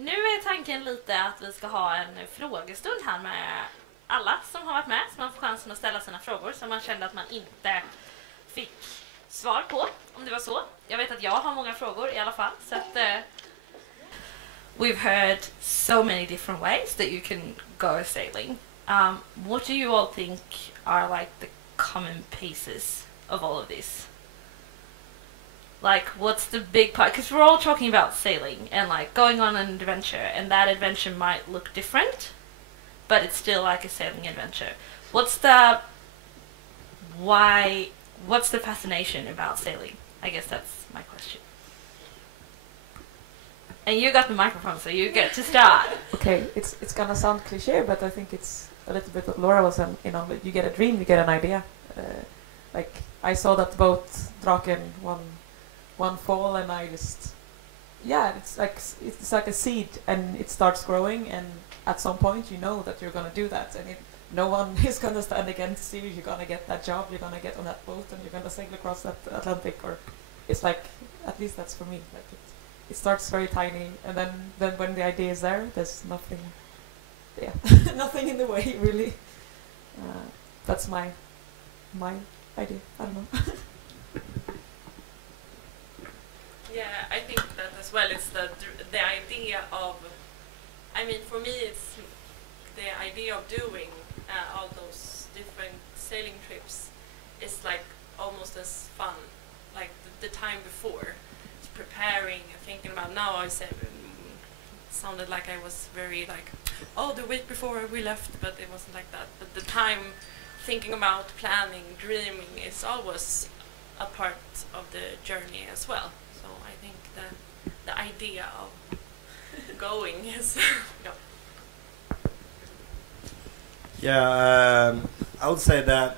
Nu är tanken lite att vi ska ha en frågestund här med alla som har varit med, så man får chansen att ställa sina frågor som man kände att man inte fick svar på, om det var så. Jag vet att jag har många frågor i alla fall, så att we've heard so many different ways that you can go sailing. What do you all think are like the common pieces of all of this? Like, what's the big part? Because we're all talking about sailing and like going on an adventure, and that adventure might look different, but it's still like a sailing adventure. What's the fascination about sailing? I guess that's my question. And you got the microphone, so you get to start. Okay, it's gonna sound cliche, but I think it's a little bit what Laura was saying. You know, you get a dream, you get an idea. Like I saw that boat Draken one fall, and I just, yeah, it's like a seed, and it starts growing, and at some point you know that you're gonna do that, and no one is gonna stand against you. You're gonna get that job, you're gonna get on that boat, and you're gonna sail across that Atlantic. Or it's like, at least that's for me. Like it starts very tiny, and then when the idea is there, there's nothing, yeah, nothing in the way really. That's my idea. I don't know. Yeah, I think that as well. It's the idea of, I mean, for me, it's the idea of doing all those different sailing trips is like almost as fun, like the time before, it's preparing and thinking about. Now I said, sounded like I was very like, oh, the week before we left, but it wasn't like that. But the time thinking about planning, dreaming is always a part of the journey as well. So I think the idea of going is Yeah, I would say that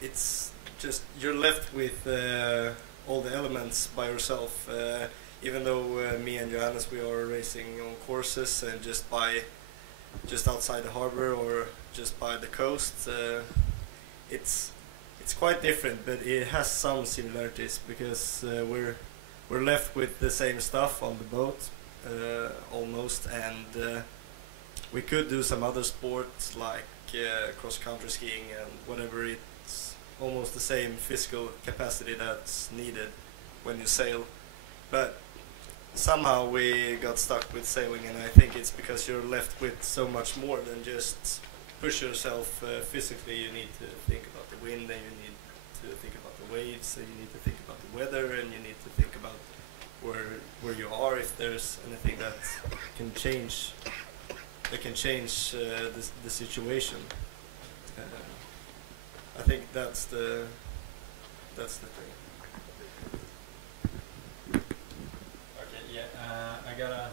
it's just you're left with all the elements by yourself. Even though me and Johannes, we are racing on courses and just outside the harbor or just by the coast, it's quite different, but it has some similarities because we're left with the same stuff on the boat almost, and we could do some other sports like cross-country skiing and whatever. It's almost the same physical capacity that's needed when you sail, but somehow we got stuck with sailing, and I think it's because you're left with so much more than just push yourself physically. You need to think about the wind, and you need to think about the waves, and you need to think about the weather, and you need to think about where you are, if there's anything that can change the situation. I think that's the thing. Okay, yeah, I got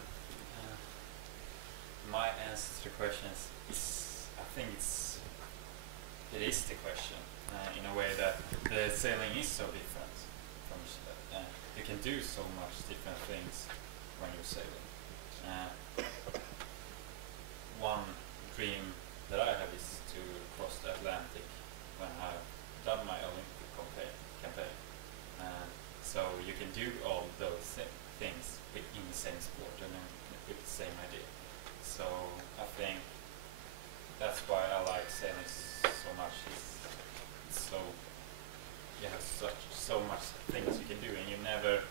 my answer to the question is I think it is the question in a way that the sailing is so different from you can do so much different things when you're sailing. One dream that I have is to cross the Atlantic when I've done my Olympic campaign. So you can do all those things in the same sport and with the same idea. So I think that's why I like sailing so much. It's so you have so much things you can do, and you never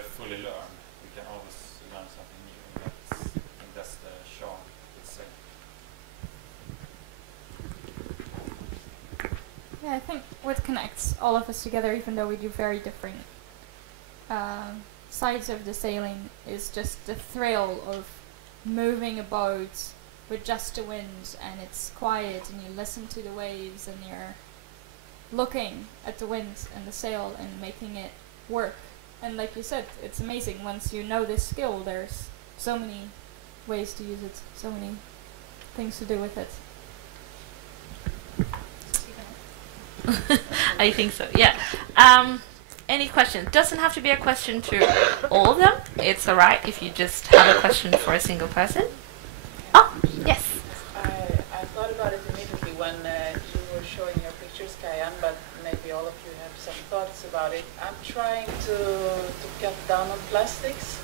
fully learn. You can always learn something new. And I think that's the charm with sailing. Yeah, I think what connects all of us together, even though we do very different sides of the sailing, is just the thrill of moving a boat with just the wind, and it's quiet, and you listen to the waves, and you're looking at the wind and the sail and making it work. And like you said, it's amazing. Once you know this skill, there's so many ways to use it, so many things to do with it. I think so, yeah. Any questions? Doesn't have to be a question to all of them. It's alright if you just have a question for a single person. Oh, yes. I thought about it immediately when you were showing your pictures, Kayan, but maybe all of you have some thoughts about it. I'm trying to cut down on plastics.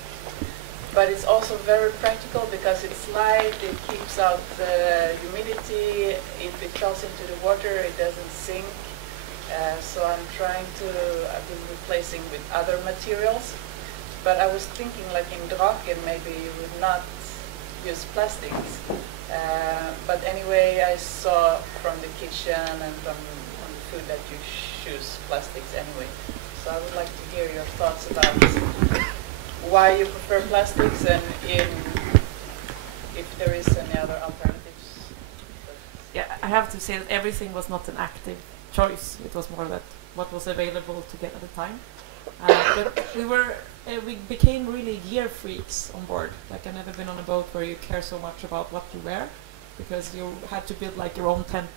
but it's also very practical because it's light, it keeps out the humidity. If it falls into the water, it doesn't sink. So I've been replacing with other materials. But I was thinking, like in Draken, maybe you would not use plastics. But anyway, I saw from the kitchen and from the food that you choose plastics anyway. So I would like to hear your thoughts about why you prefer plastics and if there is any other alternatives. Yeah, I have to say that everything was not an active choice. It was more that what was available to get at the time. But we became really gear freaks on board. Like I've never been on a boat where you care so much about what you wear, because you had to build like your own tent.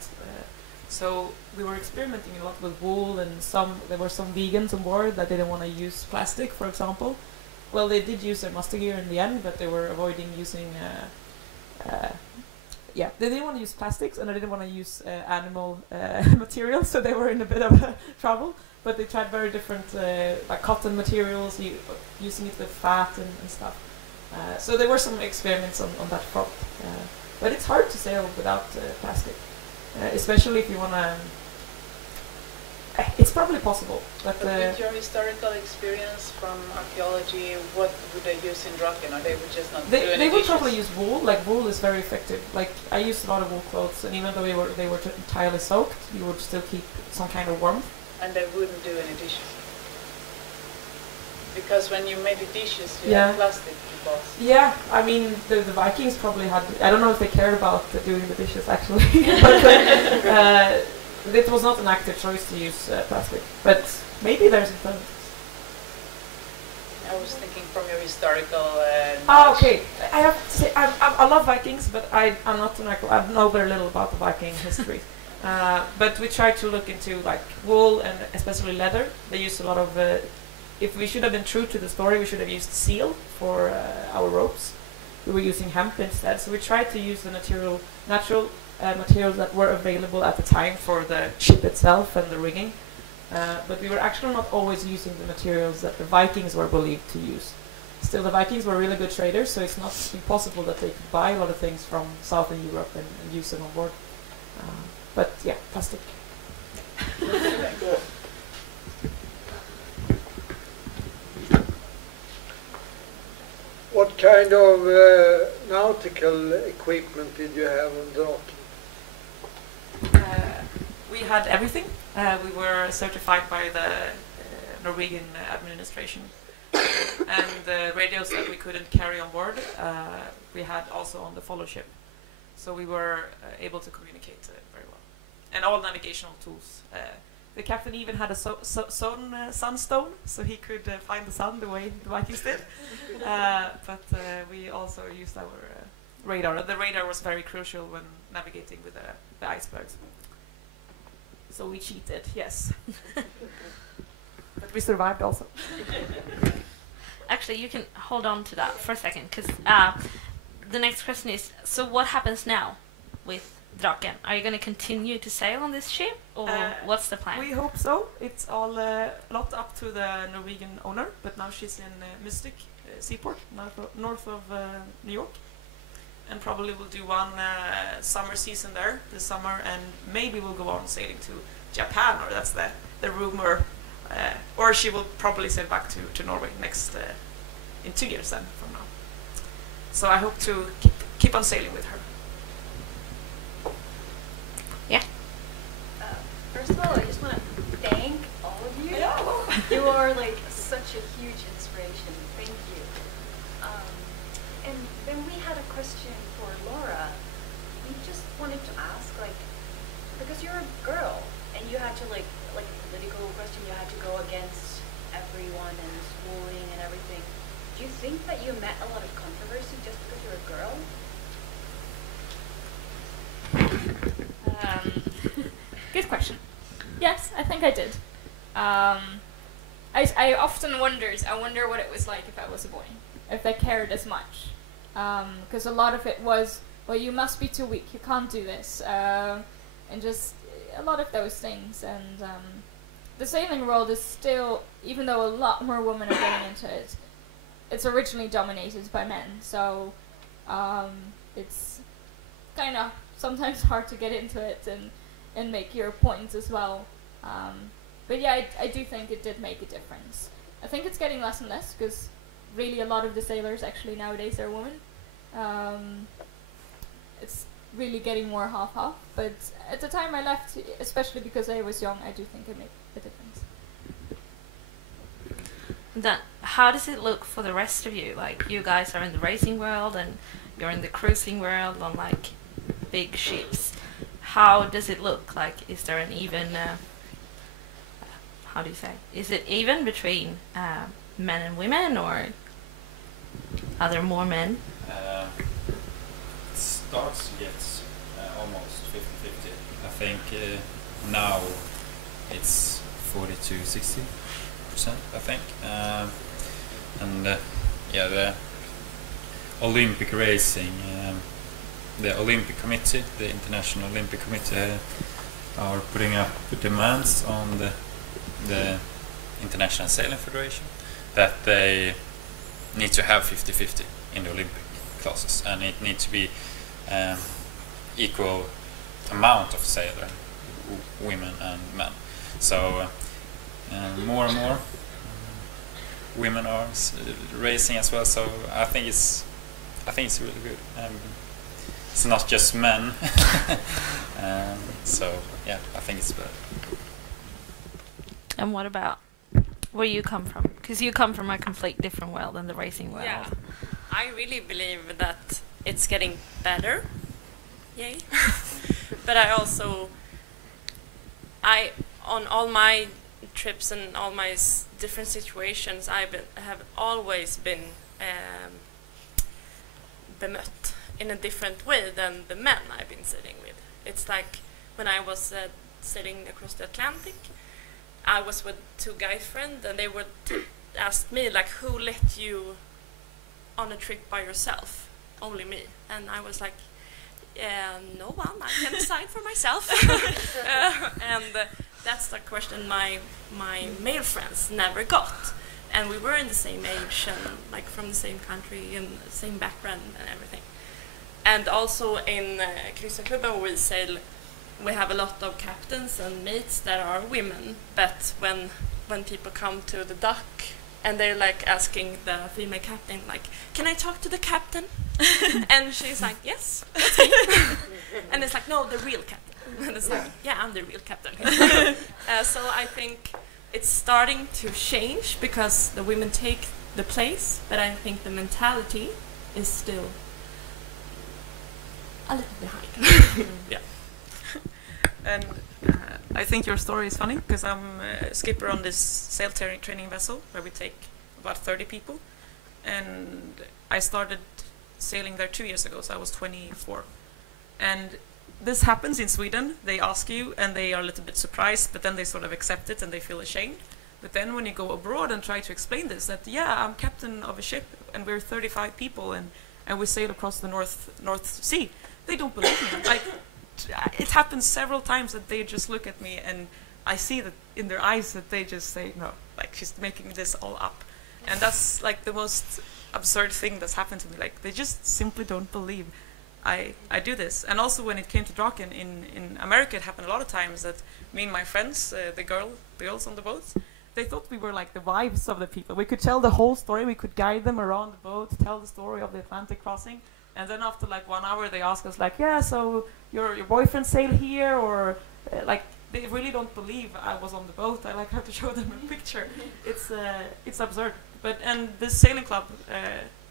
So we were experimenting a lot with wool, and there were some vegans on board that didn't want to use plastic, for example. Well, they did use their master gear in the end, but they were avoiding using. They didn't want to use plastics, and they didn't want to use animal materials, so they were in a bit of trouble. But they tried very different, like cotton materials, using it with fat and stuff. So there were some experiments on that front. But it's hard to sail without plastic, especially if you want to. It's probably possible, but with your historical experience from archaeology, what would they use in Draken, or they would just not do any they would dishes? probably use wool. Like wool is very effective. Like I used a lot of wool clothes, and even though they were entirely soaked, you would still keep some kind of warmth. And they wouldn't do any dishes. Because when you made the dishes, you Yeah. had plastic balls. Yeah, I mean the Vikings probably had. I don't know if they cared about doing the dishes actually, but it was not an active choice to use plastic. But maybe there's alternatives. I was thinking from your historical. Okay. I have to say I love Vikings, but I'm not an I know very little about the Viking history. But we tried to look into like wool and especially leather. They used a lot of. If we should have been true to the story, we should have used seal for our ropes. We were using hemp instead, so we tried to use the natural materials that were available at the time for the ship itself and the rigging. But we were actually not always using the materials that the Vikings were believed to use. Still, the Vikings were really good traders, so it's not impossible that they could buy a lot of things from Southern Europe and use them on board. But yeah, plastic. What kind of nautical equipment did you have on Draken? We had everything. We were certified by the Norwegian administration. And the radios that we couldn't carry on board, we had also on the follow ship. So we were able to communicate very well. And all navigational tools. The captain even had a sunstone, so he could find the sun the way the Vikings did. But we also used our radar. The radar was very crucial when navigating with the icebergs. So we cheated, yes. But we survived also. Actually, you can hold on to that for a second, because the next question is, so what happens now with Draken? Are you going to continue to sail on this ship, or what's the plan? We hope so. It's all a lot up to the Norwegian owner, but now she's in Mystic Seaport, north of New York. And probably we'll do one summer season there this summer, and maybe we'll go on sailing to Japan, or that's the rumor. Or she will probably sail back to Norway next in 2 years then from now. So I hope to keep on sailing with her. Yeah. First of all, I just want to thank all of you. You are like such a huge inspiration. Thank you. And then we had a question for Laura. We just wanted to ask, like, because you're a girl and you had to like a political question, you had to go against everyone and schooling and everything. Do you think that you met a lot of controversy just because you're a girl? Good question. Yes, I think I did. I often wonder what it was like if I was a boy, if they cared as much. Because a lot of it was, well, you must be too weak, you can't do this. And just a lot of those things. And the sailing world is still, even though a lot more women are getting into it, it's originally dominated by men, so it's kind of sometimes hard to get into it and make your points as well. But yeah, I do think it did make a difference. I think it's getting less and less because really a lot of the sailors actually nowadays are women. It's really getting more half-half, but at the time I left, especially because I was young, I do think it made a difference. Then, how does it look for the rest of you? Like, you guys are in the racing world and you're in the cruising world on like big ships. How does it look? Like, is there an even, how do you say? Is it even between men and women, or are there more men? It starts to get almost 50-50. I think now it's 40-60%, I think. Yeah, the Olympic racing, the Olympic Committee, the International Olympic Committee, are putting up demands on the International Sailing Federation that they need to have 50-50 in the Olympic classes, and it needs to be equal amount of sailor, women and men. So more and more women are racing as well. So I think it's really good. It's not just men. So yeah, I think it's better. And what about where you come from? Because you come from a complete different world than the racing world. Yeah, I really believe that it's getting better. Yay. But I also, on all my trips and all my different situations, I have always been bemött in a different way than the men I've been sitting with. It's like when I was sitting across the Atlantic, I was with two guy friends, and they would ask me, like, who let you on a trip by yourself? Only me. And I was like, no one, I can decide for myself. And that's the question my male friends never got. And we were in the same age and like from the same country and the same background and everything. And also in Kryssarklubben we sail, we have a lot of captains and mates that are women, but when people come to the dock and they're like asking the female captain, like, can I talk to the captain? And she's like, yes, that's me. And it's like, no, the real captain. And it's like, yeah, I'm the real captain. So I think it's starting to change because the women take the place, but I think the mentality is still a little behind. Yeah. And I think your story is funny because I'm a skipper on this sail training vessel where we take about 30 people, and I started sailing there 2 years ago, so I was 24. And this happens in Sweden. They ask you and they are a little bit surprised, but then they sort of accept it and they feel ashamed. But then when you go abroad and try to explain this, that yeah, I'm captain of a ship and we're 35 people and we sail across the North Sea, they don't believe me. Like, it happens several times that they just look at me and I see that in their eyes that they just say, no, like, she's making this all up. And that's like the most absurd thing that's happened to me. Like, they just simply don't believe I do this. And also when it came to Draken in America, it happened a lot of times that me and my friends, the girls on the boats, they thought we were like the wives of the people. We could tell the whole story, we could guide them around the boat, tell the story of the Atlantic crossing. And then after like 1 hour, they ask us like, yeah, so your boyfriend sailed here, or like they really don't believe I was on the boat. I like have to show them a picture. It's absurd. But and this sailing club,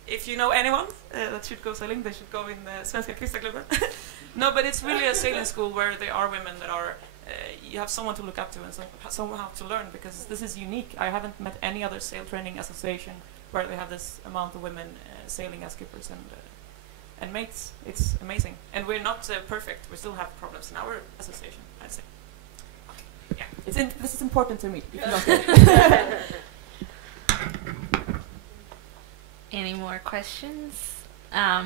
if you know anyone that should go sailing, they should go in the Svenska Kryssarklubben. No, but it's really a sailing school where there are women that are. You have someone to look up to and someone to learn, because this is unique. I haven't met any other sail training association where they have this amount of women sailing as skippers and mates. It's amazing. And we're not perfect. We still have problems in our association, I'd say. Okay. Yeah, this is important to me. Any more questions? I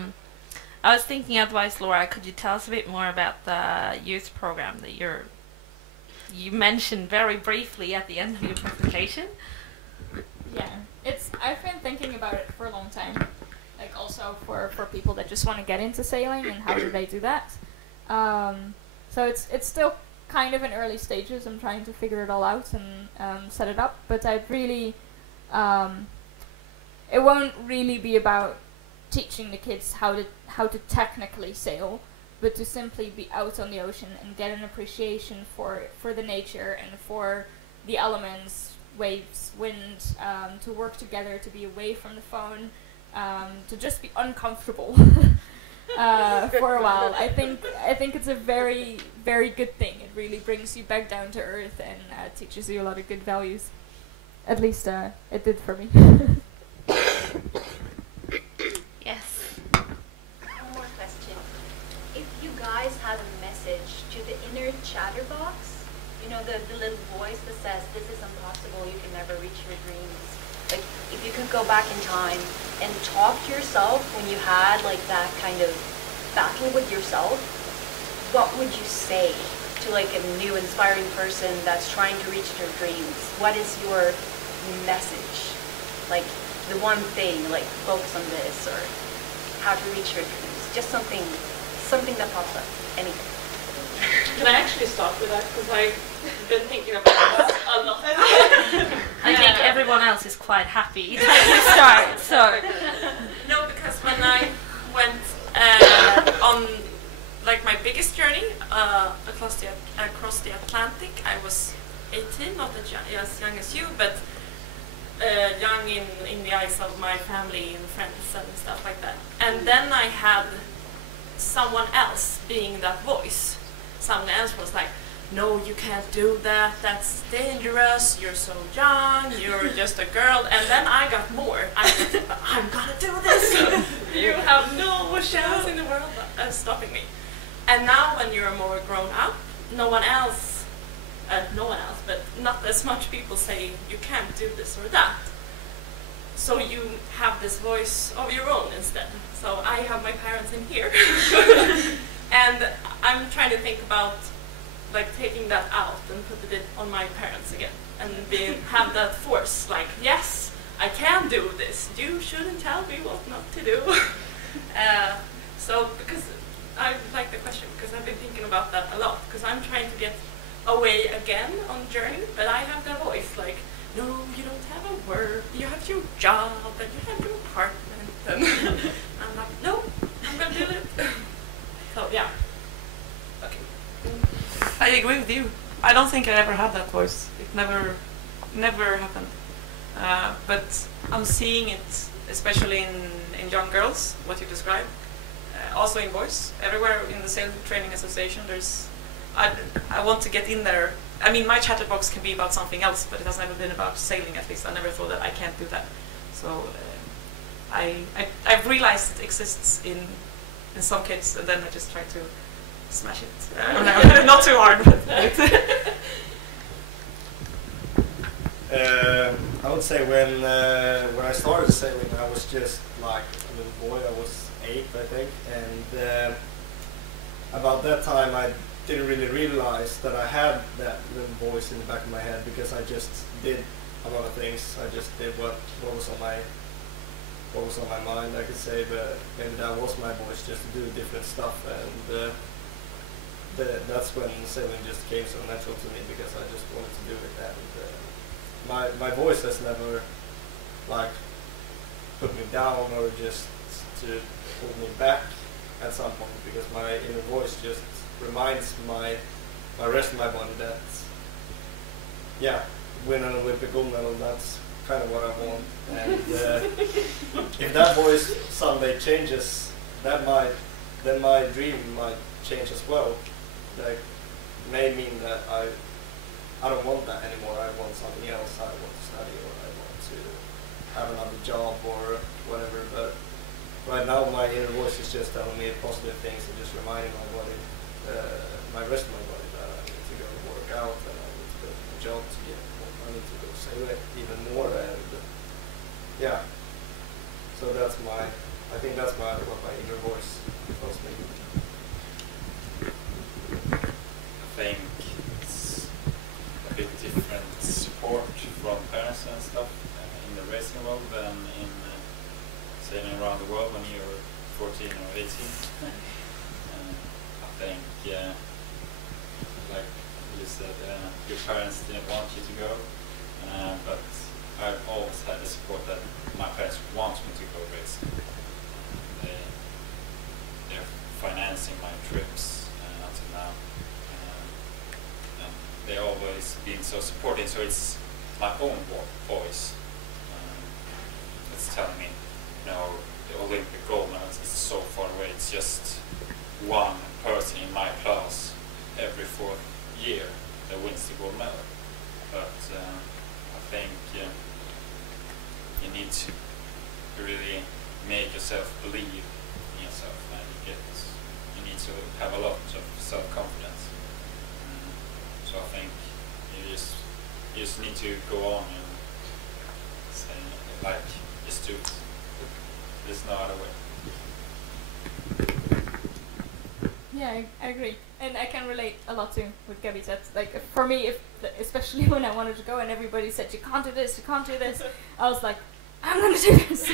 was thinking, otherwise, Laura, could you tell us a bit more about the youth program that you mentioned very briefly at the end of your presentation? Yeah. I've been thinking about it for a long time. Like also for people that just want to get into sailing and how do they do that. So it's still kind of in early stages. I'm trying to figure it all out and set it up. But I'd really, it won't really be about teaching the kids how to technically sail, but to simply be out on the ocean and get an appreciation for the nature and for the elements, waves, wind, to work together, to be away from the phone, to just be uncomfortable for a while. I think it's a very, very good thing. It really brings you back down to earth and teaches you a lot of good values. At least it did for me. Yes. One more question. If you guys had a message to the inner chatterbox, you know, the little voice that says, this is impossible, you can never reach your dreams. Like, if you could go back in time and talk to yourself when you had, like, that kind of battle with yourself, what would you say to, like, a new, inspiring person that's trying to reach their dreams? What is your message? Like, the one thing, like, focus on this, or how to reach your dreams. Just something that pops up. Anything. Can I actually start with that? Because I've been thinking about this a lot. I think everyone else is quite happy that you start, so. No, because when I went on like my biggest journey across the Atlantic, I was 18, not as young as you, but young in the eyes of my family and friends and stuff like that. And then I had someone else being that voice. Someone else was like, no, you can't do that, that's dangerous, you're so young, you're just a girl. And then I got more. I'm gonna do this. You have no chance in the world of stopping me. And now when you're more grown up, no one else, but not as much people say you can't do this or that. So you have this voice of your own instead. So I have my parents in here. And I'm trying to think about like taking that out and put it on my parents again. And have that force, like, yes, I can do this. You shouldn't tell me what not to do. So, because I like the question, because I've been thinking about that a lot. Because I'm trying to get away again on journey, but I have that voice like, no, you don't have a work, you have your job, and you have your apartment. And I'm like, no, I'm gonna do it. So yeah. Okay. I agree with you. I don't think I ever had that voice. It never happened. But I'm seeing it, especially in young girls, what you described. Also in boys. Everywhere in the Sail Training Association, I want to get in there. I mean, my chatterbox can be about something else, but it has never been about sailing, at least. I never thought that I can't do that. So I've realized it exists in some kids, and then I just try to smash it. Not too hard. I would say when I started sailing, I was just like a little boy. I was 8, I think, and about that time I didn't really realize that I had that little voice in the back of my head, because I just did a lot of things. I just did what was on my mind, I could say, but maybe that was my voice, just to do different stuff, and that's when sailing just came so natural to me, because I just wanted to do it, and my voice has never like put me down or just to hold me back at some point, because my inner voice just reminds my rest of my body that, yeah, win an Olympic gold medal, that's kind of what I want. And if that voice someday changes, then my dream might change as well. That may mean that I don't want that anymore. I want something else. I want to study, or I want to have another job or whatever. But right now my inner voice is just telling me positive things and just reminding my body, my rest of my body, that I need to go work out and I need to go to my job to get more money to go sail it even more. And yeah, so I think that's what my inner voice tells me. I think it's a bit different support from parents and stuff in the racing world. 14 or 18. I think, like you said, your parents didn't want you to go, but I've always had the support that my parents want me to go racing. They're financing my trips until now. And they've always been so supportive, so it's my own voice that's telling me, no, the Olympic gold medals is so far away. It's just one person in my class every 4th year that wins the gold medal. But I think you need to really make yourself believe in yourself, and you need to have a lot of self-confidence. So I think you just need to go on and say, like, just do it. There's no other way. Yeah, I agree, and I can relate a lot to what Gabby said. Like for me, especially when I wanted to go and everybody said you can't do this, I was like, I'm gonna do this.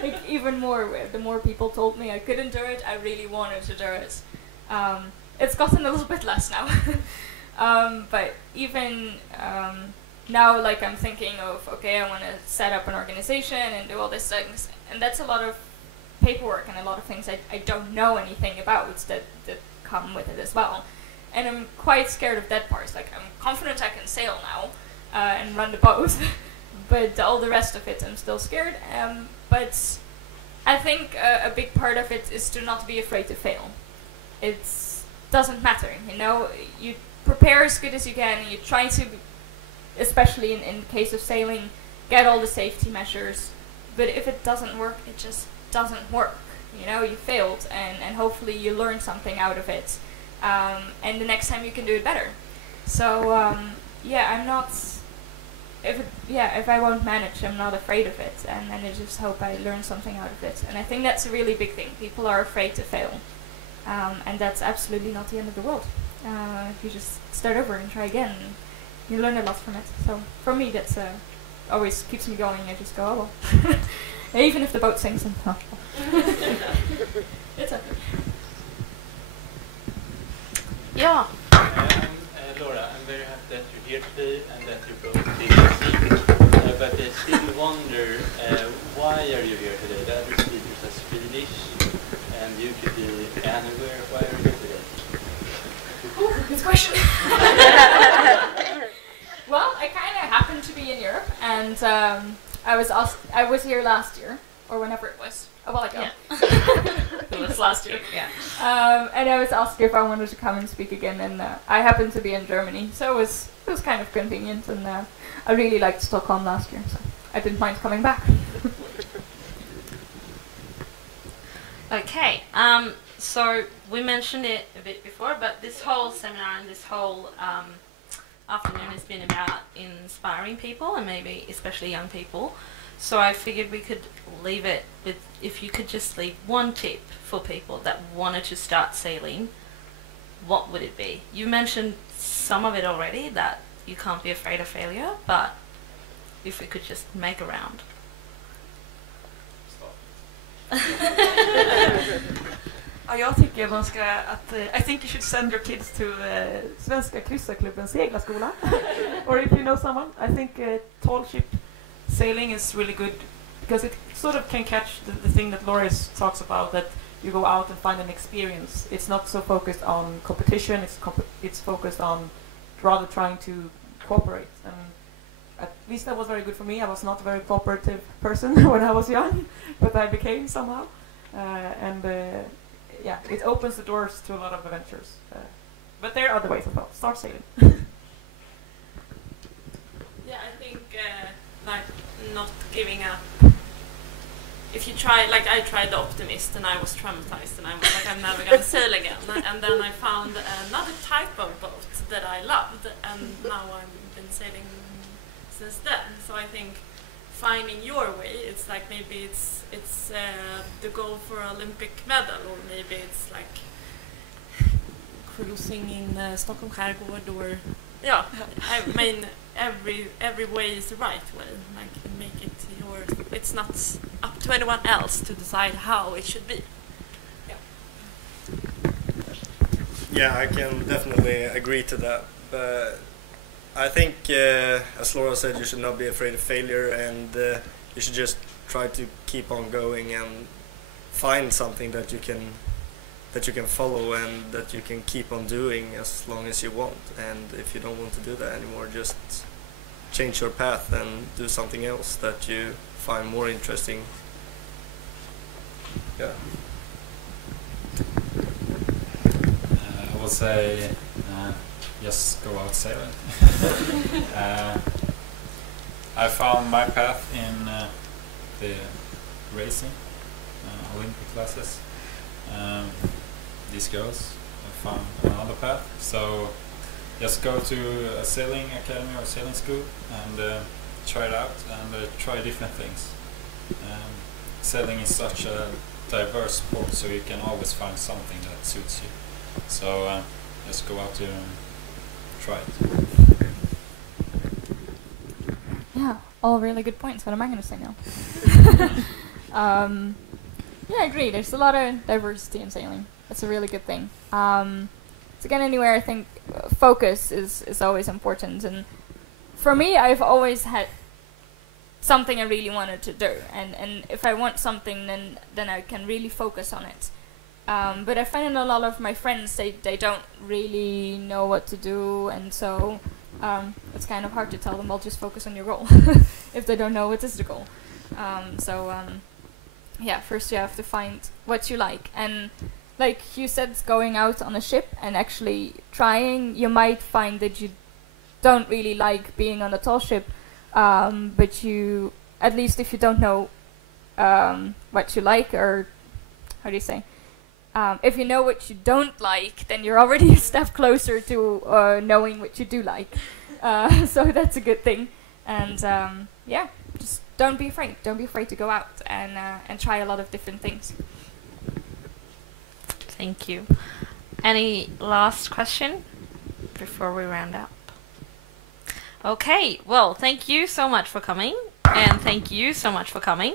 Like even more, the more people told me I couldn't do it, I really wanted to do it. It's gotten a little bit less now, but even now, like I'm thinking of, okay, I want to set up an organization and do all these things, and that's a lot of paperwork and a lot of things I don't know anything about that come with it as well. And I'm quite scared of that part. Like I'm confident I can sail now and run the boat, but all the rest of it I'm still scared. But I think a big part of it is to not be afraid to fail. It doesn't matter, you know. You prepare as good as you can. You try to, especially in the case of sailing, get all the safety measures. But if it doesn't work, it just doesn't work. You know, you failed, and hopefully you learn something out of it, and the next time you can do it better. So yeah, I'm not. If I won't manage, I'm not afraid of it, and I just hope I learn something out of it. And I think that's a really big thing. People are afraid to fail, and that's absolutely not the end of the world. You just start over and try again. And you learn a lot from it. So for me, that's always keeps me going. I just go, oh well. Even if the boat sinks, and it's okay. Yeah. Laura, I'm very happy that you're here today and that you're both speaking. But I still wonder, why are you here today? The other speakers are Swedish, and you could be anywhere. Why are you here today? Ooh, good question. Well, I kind of happened to be in Europe, and I was here last year, or whenever it was, a while ago. Yeah. It was last year. Yeah. And I was asked if I wanted to come and speak again, and I happened to be in Germany, so it was kind of convenient, and I really liked Stockholm last year, so I didn't mind coming back. Okay. So we mentioned it a bit before, but this whole seminar and this whole afternoon has been about inspiring people, and maybe especially young people. So I figured we could leave it with, if you could just leave one tip for people that wanted to start sailing, what would it be? You mentioned some of it already, that you can't be afraid of failure, but if we could just make a round. Ja, jag tycker man ska I think you should send your kids to Svenska kryssarklubbens seglarskola. Or if you know someone, I think tall ship sailing is really good because it sort of can catch the thing that Loris talks about, that you go out and find an experience. It's not so focused on competition, it's focused on rather trying to cooperate. And at least that was very good for me. I was not a very cooperative person when I was young, but I became somehow. Yeah, it opens the doors to a lot of adventures. But there are other ways as well. Start sailing. Yeah, I think like not giving up. If you try, like I tried the Optimist and I was traumatized and I was like, I'm never gonna sail again. And then I found another type of boat that I loved, and now I've been sailing since then. So I think finding your way, it's like maybe it's the goal for Olympic medal, or maybe it's like cruising in Stockholm skärgård, or yeah, I mean every way is the right way. Like make it yours. It's not up to anyone else to decide how it should be. Yeah, I can definitely agree to that. But I think, as Laura said, you should not be afraid of failure, and you should just try to keep on going and find something that you can follow and that you can keep on doing as long as you want. And if you don't want to do that anymore, just change your path and do something else that you find more interesting. Yeah. I would say just go out sailing. I found my path in the racing Olympic classes. These girls found another path, so just go to a sailing academy or sailing school and try it out and try different things. Sailing is such a diverse sport, so you can always find something that suits you. So just go out there and try it. Yeah, all really good points. What am I going to say now? Yeah, I agree. There's a lot of diversity in sailing. That's a really good thing. To get anywhere, I think focus is always important. And for me, I've always had something I really wanted to do. And if I want something, then I can really focus on it. But I find a lot of my friends, they don't really know what to do. And so it's kind of hard to tell them, well, just focus on your goal if they don't know what is the goal. Yeah, first you have to find what you like. And like you said, going out on a ship and actually trying, you might find that you don't really like being on a tall ship, but you, at least if you don't know what you like, or how do you say, if you know what you don't like, then you're already a step closer to knowing what you do like. So that's a good thing. And yeah, just don't be afraid. Don't be afraid to go out and try a lot of different things. Thank you. Any last question before we round up? Okay, well, thank you so much for coming, and thank you so much for coming.